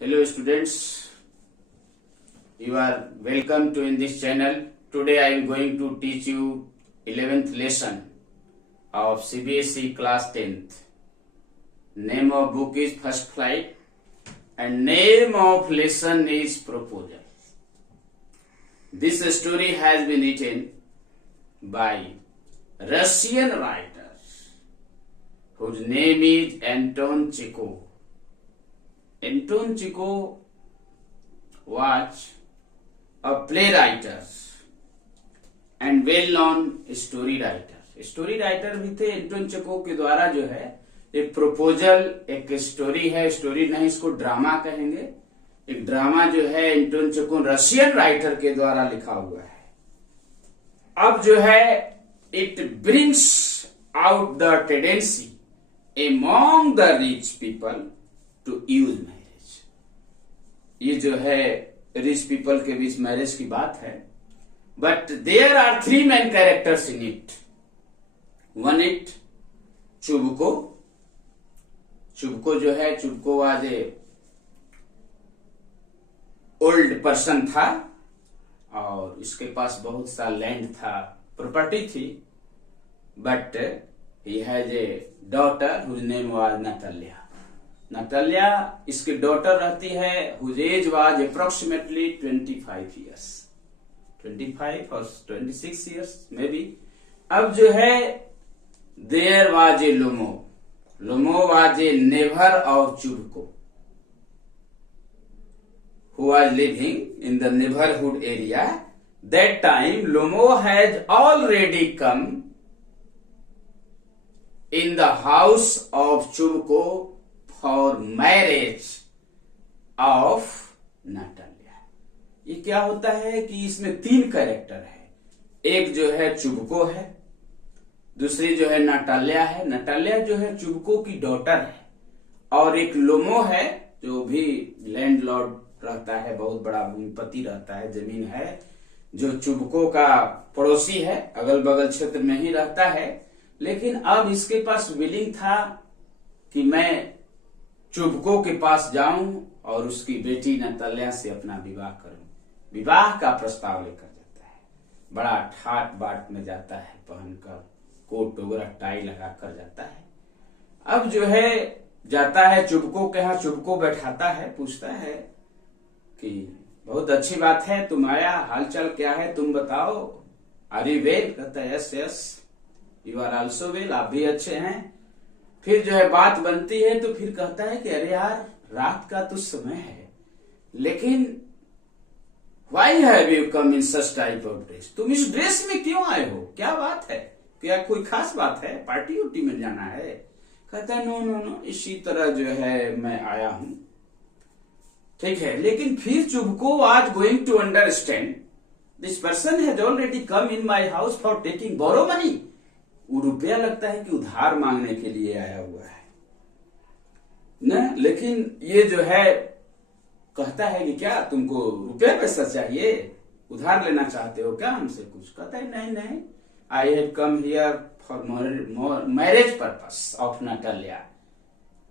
Hello students, you are welcome to in this channel. Today I am going to teach you 11th lesson of CBSE class 10th. Name of book is First Flight and name of lesson is Proposal. This story has been written by Russian writer whose name is Anton Chekhov. Anton Chekhov was a playwright and well-known story writer. Story writer भी थे Anton Chekhov के द्वारा जो है एक proposal एक story है, story नहीं इसको ड्रामा कहेंगे। एक ड्रामा जो है एंटोन चेखोव रशियन राइटर के द्वारा लिखा हुआ है। अब जो है it brings out the tendency among the rich people to use marriage. ये जो है रिच पीपल के बीच मैरिज की बात है। But there are three main characters in it. One it Chubukov. Chubukov जो है चुबको आज ए ओल्ड पर्सन था और इसके पास बहुत सा लैंड था, प्रॉपर्टी थी। But he has a daughter whose name was Natalia. Natalia इसकी डॉटर रहती है whose age was approximately 25 years, 25 or 26 years maybe. अब जो है there was a Lomo. Lomo was a neighbor of Chubko who was living in the neighborhood area. That time Lomo has already come in the house of Chubko for marriage of Natalia. ये क्या होता है कि इसमें तीन character है। एक जो है चुबको है, दूसरी जो है नटालिया है। नटालिया जो है चुबको की डॉटर है और एक लोमो है जो भी लैंडलॉर्ड रहता है, बहुत बड़ा भूमिपति रहता है, जमीन है, जो चुबको का पड़ोसी है, अगल बगल क्षेत्र में ही रहता है। लेकिन अब इसके पास विलिंग था कि मैं चुबको के पास जाऊं और उसकी बेटी नतालिया से अपना विवाह करूं। विवाह का प्रस्ताव लेकर जाता है, बड़ा ठाट बाट में जाता है, पहनकर कोट वगैरह टाई लगा कर जाता है। अब जो है जाता है चुबको के यहाँ, चुबको बैठाता है, पूछता है कि बहुत अच्छी बात है तुम आया, हालचाल क्या है तुम बताओ, आर यू वेल? कहता है yes yes you are also well, आप भी अच्छे हैं। फिर जो है बात बनती है तो फिर कहता है कि अरे यार रात का तो समय है, लेकिन why have you come in such type of dress? तुम इस ड्रेस में क्यों आए हो, क्या बात है, क्या कोई खास बात है, पार्टी उटी में जाना है? कहता है नो नो नो, इसी तरह जो है मैं आया हूं। ठीक है, लेकिन फिर Chubukov was going to understand this person has already come in my house for taking borrow money. वो रुपया लगता है कि उधार मांगने के लिए आया हुआ है न, लेकिन ये जो है कहता है कि क्या तुमको रुपया पैसा चाहिए, उधार लेना चाहते हो क्या हमसे कुछ? कहता है नहीं नहीं, I have come here for marriage purpose of Natalia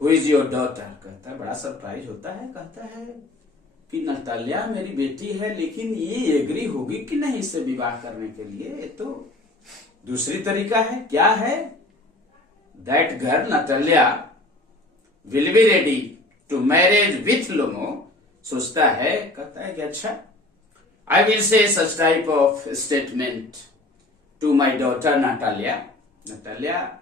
who is your daughter. कहता है, बड़ा सरप्राइज होता है, कहता है कि नटालिया मेरी बेटी है, लेकिन ये एग्री होगी कि नहीं इससे विवाह करने के लिए? तो दूसरी तरीका है, क्या है? That girl Natalia will be ready to marriage with Lomo. सोचता है, कहता है कि अच्छा I will say such type of statement to my daughter Natalia. Natalia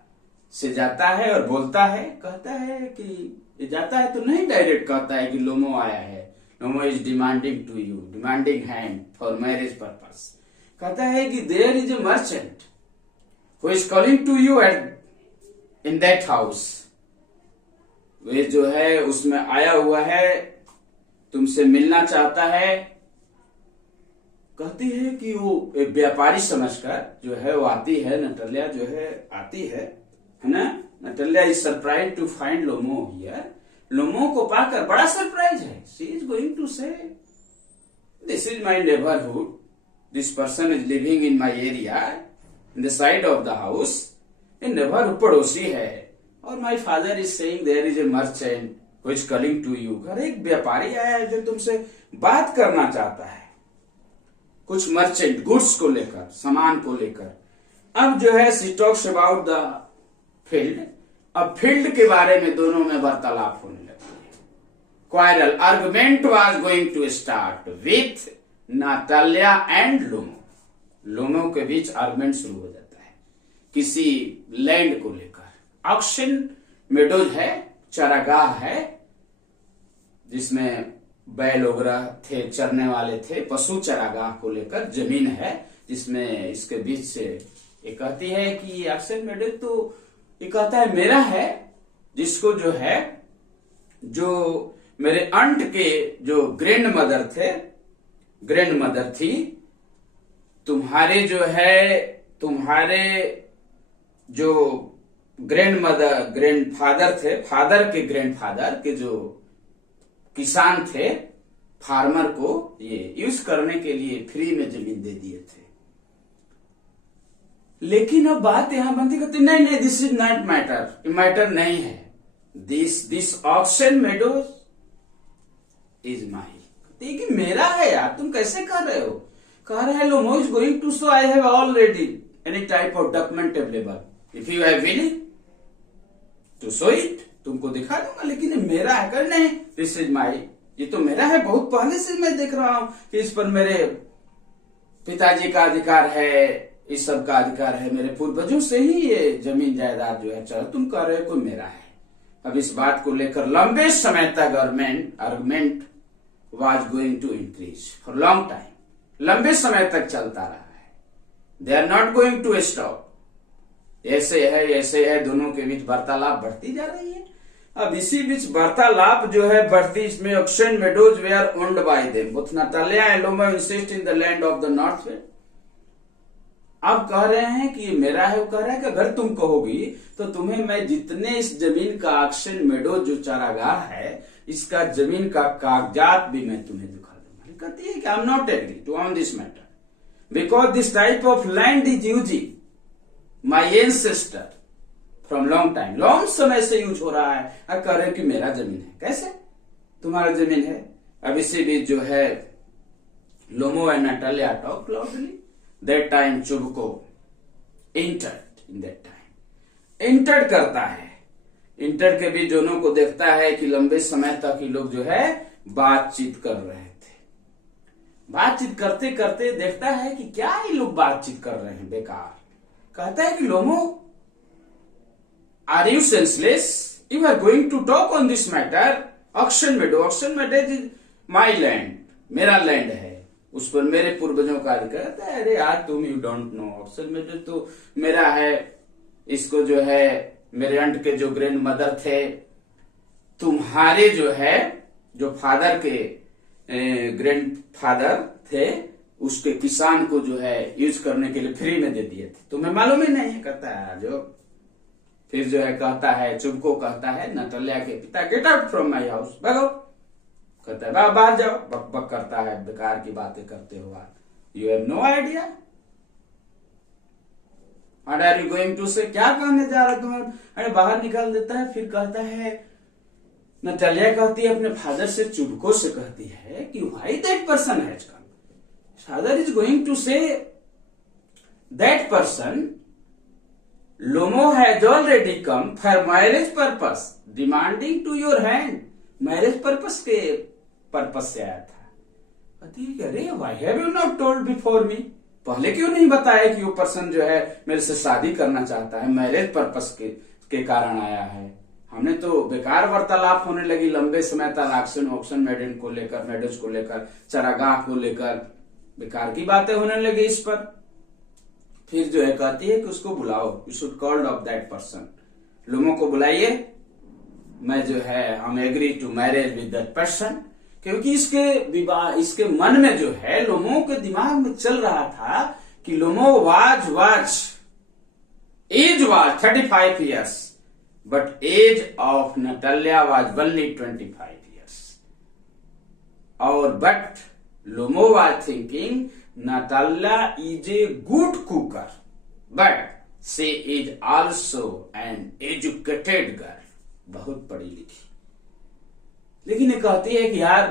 से जाता है और बोलता है, कहता है कि जाता है तो नहीं डायरेक्ट कहता है कि लोमो आया है, Lomo is demanding to you, demanding hand for marriage purpose. कहता है कि there is a merchant who is calling to you at in that house. वे जो है उसमें आया हुआ है, तुमसे मिलना चाहता है। कहती है कि वो एक व्यापारी समझकर जो है वो आती है, नटालिया जो है आती है ना। Natalia is surprise to find Lomo here. Lomo को पाकर बड़ा सरप्राइज है। She is going to say this is my neighbourhood, this person is living in my area in the side of the house, a neighbor पड़ोसी है, और my father is saying there is a merchant who is calling to you. अरे एक व्यापारी आया है जो तुमसे बात करना चाहता है, कुछ मर्चेंट गुड्स को लेकर, सामान को लेकर। अब जो है she talks about the field. अब फील्ड के बारे में दोनों में वार्तालाप होने लगी है। Quarrel argument was going to start with Natalia and Lomo. Lomo के बीच आर्गुमेंट शुरू हो जाता है किसी लैंड को लेकर। ऑक्शन मेडोज है, चरागाह है, जिसमें बैल वगैरह थे, चरने वाले थे, पशु चरागाह को लेकर जमीन है, जिसमें इसके बीच से ये कहती है कि ऑक्शन मेडोज तो ये कहता है मेरा है, जिसको जो है, जो मेरे अंट के जो ग्रैंड मदर थे, ग्रैंड मदर थी, तुम्हारे जो है, तुम्हारे जो ग्रैंड मदर, ग्रैंड फादर थे, फादर के ग्रैंड फादर के जो किसान थे, फार्मर को ये यूज करने के लिए फ्री में जमीन दे दिए थे। लेकिन अब बात यहां बनती कहती नहीं नहीं, this is not matter, matter नहीं है, this auction meadows is my. कि मेरा है यार, तुम कैसे कर रहे हो? कह रहे हैं Lomo is going to so I have already any type of document available, if you have willing to show it, तुमको दिखा दूंगा, लेकिन ये मेरा है। कर नहीं, दिस इज माई, ये तो मेरा है, बहुत पहले से मैं देख रहा हूं कि इस पर मेरे पिताजी का अधिकार है, इस सब का अधिकार है, मेरे पूर्वजों से ही ये जमीन जायदाद जो है चलो, तुम कह रहे हो कोई मेरा है। अब इस बात को लेकर लंबे समय तक argument was going to increase for long time, लंबे समय तक चलता रहा है। They are not going to stop. ऐसे है, दोनों के बीच वार्तालाप बढ़ती जा रही है। अब इसी बीच वार्तालाप जो है बढ़ती, इसमें auction meadows where owned by them, both Natalia and Lomo insist in the land of the north west. अब कह रहे हैं कि ये मेरा है, वो कह रहा है कि अगर तुम कहोगी तो तुम्हें मैं जितने इस जमीन का ऑक्शन मेडोज जो चारागाह है, इसका जमीन का कागजात भी मैं तुम्हें दिखा दूंगा। कहती है कि I am not agree to on this matter because this type of land is using my ancestor from long time, long समय से यूज हो रहा है। और कह रहे कि मेरा जमीन है। कैसे तुम्हारा जमीन है? अब इसी बीच जो है Lomo and Natalia talk loudly. That time Chubukov entered, in that time entered करता है। इंटर के बीच दोनों को देखता है कि लंबे समय तक ये लोग जो है बातचीत कर रहे थे। बातचीत करते करते देखता है कि क्या ये लोग बातचीत कर रहे हैं बेकार। कहता है कि Lomo, are you senseless? You are going to talk on this matter? Auction meadow, auction meadow is my land, मेरा लैंड है, उस पर मेरे पूर्वजों का अधिकार। कहता है अरे यार तुम यू डोंट नो, ऑक्शन मेडो तो मेरा है, इसको जो है मेरे अंट के जो ग्रैंड मदर थे, तुम्हारे जो है, जो फादर के ग्रैंड फादर थे, उसके किसान को जो है यूज करने के लिए फ्री में दे दिए थे, तुम्हें मालूम ही नहीं है। कहता है जो फिर जो है कहता है, चुबको कहता है नाटालिया के पिता, get out from my house, भागो। कहता है बाहर जाओ, बक बक करता है, बेकार की बातें करते हो आप, you have no idea what are you going to say, क्या कहने जा रहा तुम्हें? अरे बाहर निकाल देता है। फिर कहता है, नाटालिया कहती है अपने फादर से, चुबको से कहती है कि why that person has come. Father is going to say that person Lomo has already come for marriage purpose demanding to your hand. Marriage purpose के पर्पस से आया था। कहती है अरे why have you not told before me, पहले क्यों नहीं बताया कि वो पर्सन जो है मेरे से शादी करना चाहता है, मैरिज पर्पस के कारण आया है। हमने तो बेकार वार्तालाप होने लगी लंबे समय तक, ऑक्शन मेडन को लेकर, मेडोज को लेकर, चरागाह को लेकर बेकार की बातें होने लगी इस पर। फिर जो है कहती है कि उसको बुलाओ, you should called of that person, Lomo को बुलाइए, मैं जो है हम agree to marriage with that person. क्योंकि इसके विवाह, इसके मन में जो है, लोमो के दिमाग में चल रहा था कि लोमो as was 35 years, but age of Natalia was only 25 years. But Lomo was thinking Natalia is a good cooker, but she is also an educated girl. बहुत पढ़ी लिखी, लेकिन ये कहती है कि यार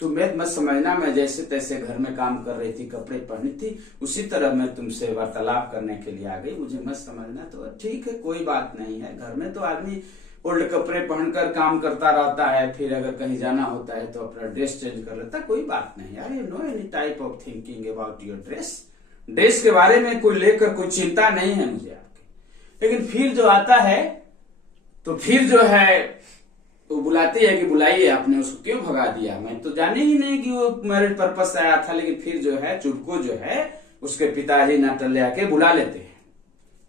तुम मत समझना, मैं जैसे तैसे घर में काम कर रही थी, कपड़े पहनी थी, उसी तरह मैं तुमसे वार्तालाप करने के लिए आ गई, मुझे मत समझना। तो ठीक है, कोई बात नहीं है, घर में तो आदमी ओल्ड कपड़े पहनकर काम करता रहता है, फिर अगर कहीं जाना होता है तो अपना ड्रेस चेंज कर लेता है, कोई बात नहीं यार, you know any type of thinking about your dress के बारे में कोई लेकर कोई चिंता नहीं है मुझे आपकी। लेकिन फिर जो आता है तो फिर जो है वो बुलाती है कि बुलाइए, आपने उसको क्यों भगा दिया, मैं तो जाने ही नहीं कि वो मैरिज पर्पज से आया था। लेकिन फिर जो है चुबको जो है उसके पिताजी नाटल्या के बुला लेते हैं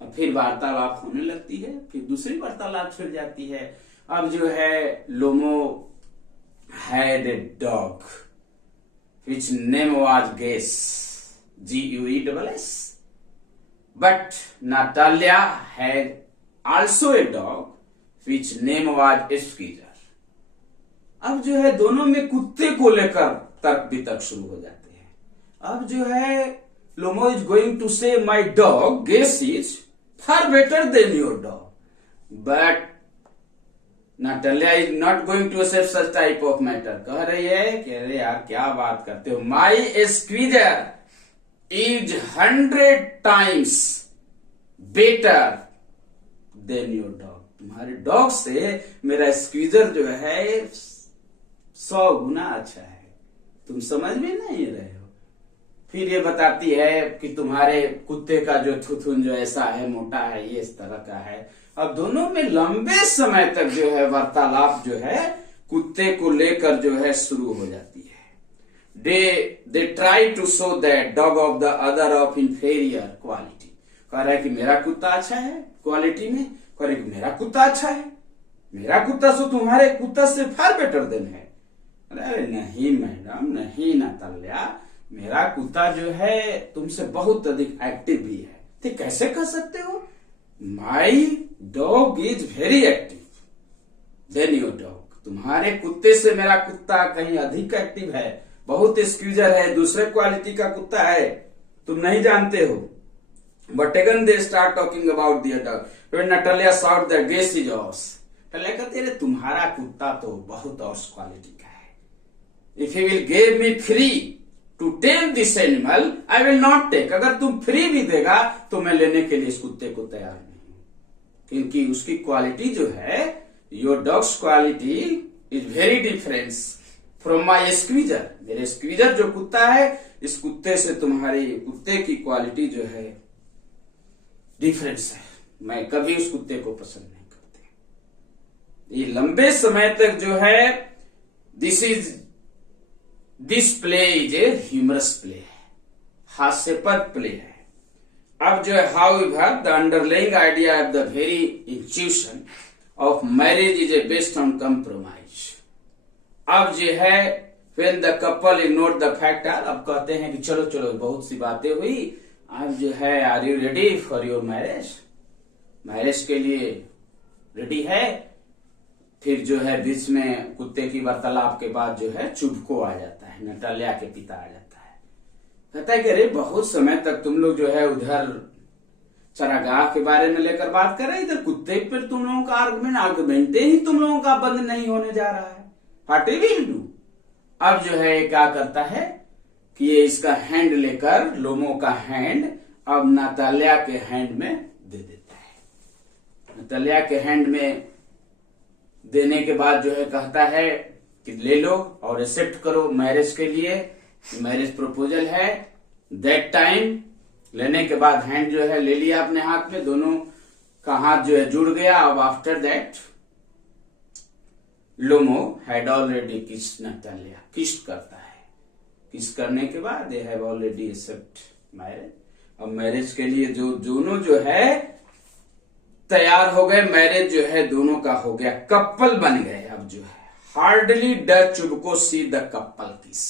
और फिर वार्तालाप होने लगती है, फिर दूसरी वार्तालाप छिड़ जाती है। अब जो है Lomo had a dog which name was Guess, GUESS, but Natalia had also a dog which name was Skeezer। अब जो है दोनों में कुत्ते को लेकर तर्क वितर्क शुरू हो जाते हैं। अब जो है Lomo is going to say my dog Guess is far better than your dog, but Natalia is not going to accept such type of matter. कह रही है कि अरे यार क्या बात करते हो, my squeezer is 100 times better than your dog. तुम्हारे डॉग से मेरा स्क्वीजर जो है 100 गुना अच्छा है, तुम समझ भी नहीं रहे हो। फिर ये बताती है कि तुम्हारे कुत्ते का जो थुथुन जो ऐसा है, मोटा है, ये इस तरह का है। अब दोनों में लंबे समय तक जो है वार्तालाप जो है कुत्ते को लेकर जो है शुरू हो जाती है। They try to show that dog of the other of inferior quality। कह रहा है कि मेरा कुत्ता अच्छा है क्वालिटी में, कह रहे कि मेरा कुत्ता अच्छा है, मेरा कुत्ता सो तुम्हारे कुत्ता से फार बेटर देन है। अरे नहीं मैडम, नहीं नाताल्या, मेरा कुत्ता जो है तुमसे बहुत अधिक एक्टिव भी है। तो कैसे कह सकते हो, my dog is very active then your dog. तुम्हारे कुत्ते से मेरा कुत्ता कहीं अधिक एक्टिव है, बहुत स्क्वीजर है, दूसरे क्वालिटी का कुत्ता है, तुम नहीं जानते हो। But again they start talking about the dog when Natalia shout that Guess is ऑस। नटालिया कहते हैं तुम्हारा कुत्ता तो बहुत और क्वालिटी का है। If you will give me free to take this animal I will not take. अगर तुम फ्री भी देगा तो मैं लेने के लिए इस कुत्ते को तैयार नहीं हूं, क्योंकि उसकी क्वालिटी जो है, your dogs quality is very different from my squeezer. मेरे स्क्वीजर जो कुत्ता है, इस कुत्ते से तुम्हारे कुत्ते की क्वालिटी जो है डिफरेंस है, मैं कभी उस कुत्ते को पसंद नहीं करती। ये लंबे समय तक जो है this play is a humorous play है, हास्यपद प्ले है। अब जो है however the underlying idea of the very institution of marriage is a based on compromise. अब जो है when the couple ignored the fact, अब कहते हैं कि चलो चलो बहुत सी बातें हुई, अब जो है are you ready for your marriage, marriage के लिए रेडी है। फिर जो है बीच में कुत्ते की वार्तालाप के बाद जो है चुबको आ जाता है, नटालिया के पिता आ जाता है, कहता है कि अरे बहुत समय तक तुम लोग जो है उधर चरागाह के बारे में लेकर बात कर रहे, इधर कुत्ते पर तुम लोगों का आर्गुमेंटे ही तुम लोगों का बंद नहीं होने जा रहा है, व्हाट विल डू। अब जो है क्या करता है कि ये इसका हैंड लेकर, लोमो का हैंड अब नातालिया के हैंड में दे देता है। नातालिया के हैंड में देने के बाद जो है कहता है कि ले लो और एक्सेप्ट करो मैरिज के लिए, मैरिज प्रपोजल है। दैट टाइम लेने के बाद हैंड जो है ले लिया अपने हाथ में, दोनों का हाथ जो है जुड़ गया। अब after that Lomo had already kissed Natalia, kissed करता है। किस करने के बाद they have already accept marriage. अब मैरिज के लिए जो दोनों जो है तैयार हो गए, मैरिज जो है दोनों का हो गया, कपल बन गए। अब जो है hardly Dutch चुबको see the couple किस,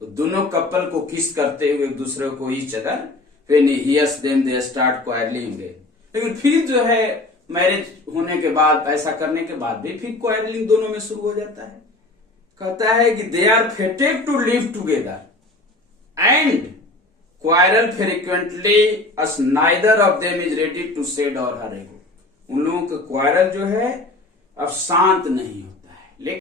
तो दोनों कपल को किस करते हुए एक दूसरे को each other, when he hears them they start quarrelling. लेकिन फिर जो है मैरिज होने के बाद, ऐसा करने के बाद भी फिर क्वारलिंग दोनों में शुरू हो जाता है। कहता है कि they are fated to live together and quarrel frequently as neither of them is ready to shed or her ego। उन लोगों का क्वारल जो है अब शांत नहीं हो